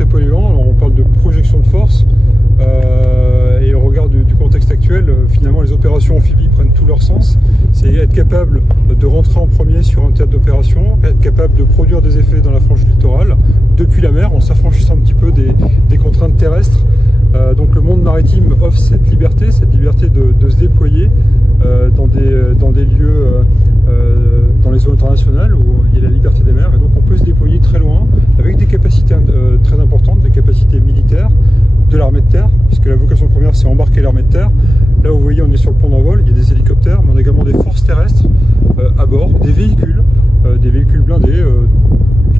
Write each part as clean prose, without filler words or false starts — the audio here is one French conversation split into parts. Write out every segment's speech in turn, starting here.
très polluant. Alors, on parle de projection de force. Et au regard du contexte actuel, finalement les opérations amphibies prennent tout leur sens. C'est être capable de rentrer en premier sur un théâtre d'opération, être capable de produire des effets dans la frange littorale, depuis la mer, en s'affranchissant un petit peu des contraintes terrestres. Donc le monde maritime offre cette liberté de se déployer dans des lieux, dans les zones internationales où il y a la liberté des mers. Et donc on peut se déployer très loin avec des capacités très importantes, des capacités militaires, de l'armée de terre, puisque la vocation première c'est embarquer l'armée de terre. Là vous voyez on est sur le pont d'envol, il y a des hélicoptères, mais on a également des forces terrestres à bord, des véhicules blindés,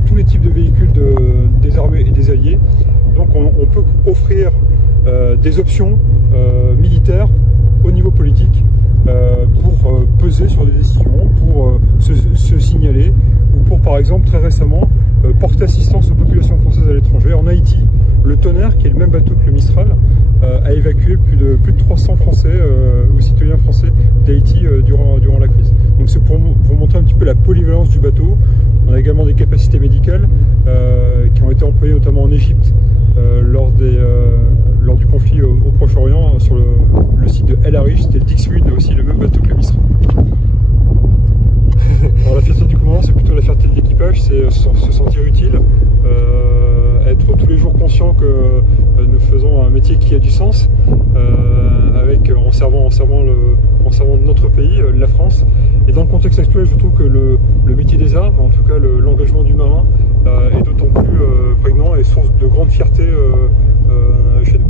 tous les types de véhicules des armées et des alliés. Donc on peut offrir des options militaires au niveau politique pour peser sur des décisions, pour se signaler, ou pour par exemple très récemment porter assistance aux populations françaises à l'étranger. En Haïti, le Tonnerre, qui est le même bateau que le Mistral, a évacué plus de 300 Français ou citoyens français d'Haïti durant la crise. Donc c'est pour montrer un petit peu la polyvalence du bateau. On a également des capacités médicales qui ont été employées notamment en Égypte lors du conflit au Proche-Orient sur le site de El Arish. C'était le Dixmude, aussi le même bateau que le Mistral. Alors la fierté du commandant, c'est plutôt la fierté de l'équipage, c'est se sentir utile, être tous les jours conscient que nous faisons un métier qui a du sens, en servant notre pays, la France. Et dans le contexte actuel, je trouve que le métier des armes, en tout cas l'engagement du marin, est d'autant plus prégnant et source de grande fierté chez nous.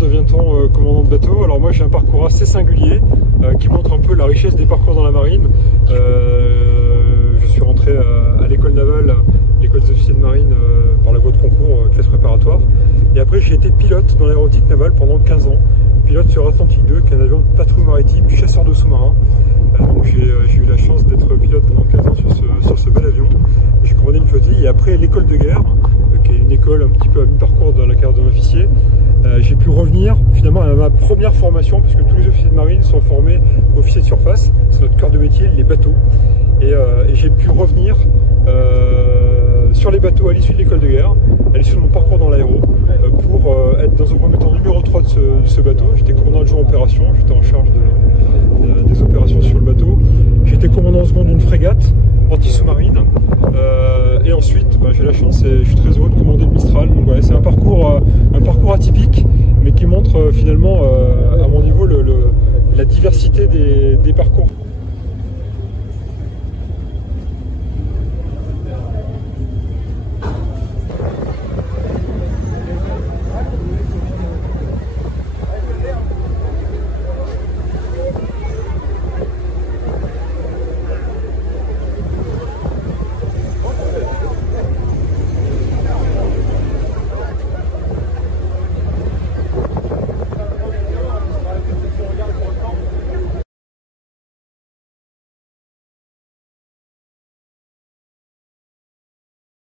Devient-on commandant de bateau? Alors moi j'ai un parcours assez singulier qui montre un peu la richesse des parcours dans la marine. Je suis rentré à l'école navale, l'école des officiers de marine par la voie de concours, classe préparatoire. Et après j'ai été pilote dans l'aéronautique navale pendant 15 ans. Pilote sur Atlantique 2, qui est un avion de patrouille maritime, chasseur de sous-marins. Donc j'ai eu la chance d'être pilote pendant 15 ans sur ce bel avion. J'ai commandé une flottille et après l'école de guerre, qui est une école un petit peu à mi-parcours dans la carrière d'un officier, j'ai pu revenir finalement à ma première formation, puisque tous les officiers de marine sont formés officiers de surface, c'est notre cœur de métier, les bateaux. Et j'ai pu revenir sur les bateaux à l'issue de l'école de guerre, à l'issue de mon parcours dans l'aéro, pour être dans un premier temps numéro 3 de ce bateau. J'étais commandant adjoint opération, j'étais en charge des opérations sur le bateau. J'étais commandant second d'une frégate anti-sous-marine. Et ensuite, j'ai la chance et je suis très heureux de commander le Mistral. Donc voilà, c'est un parcours atypique, mais qui montre finalement à mon niveau la diversité des parcours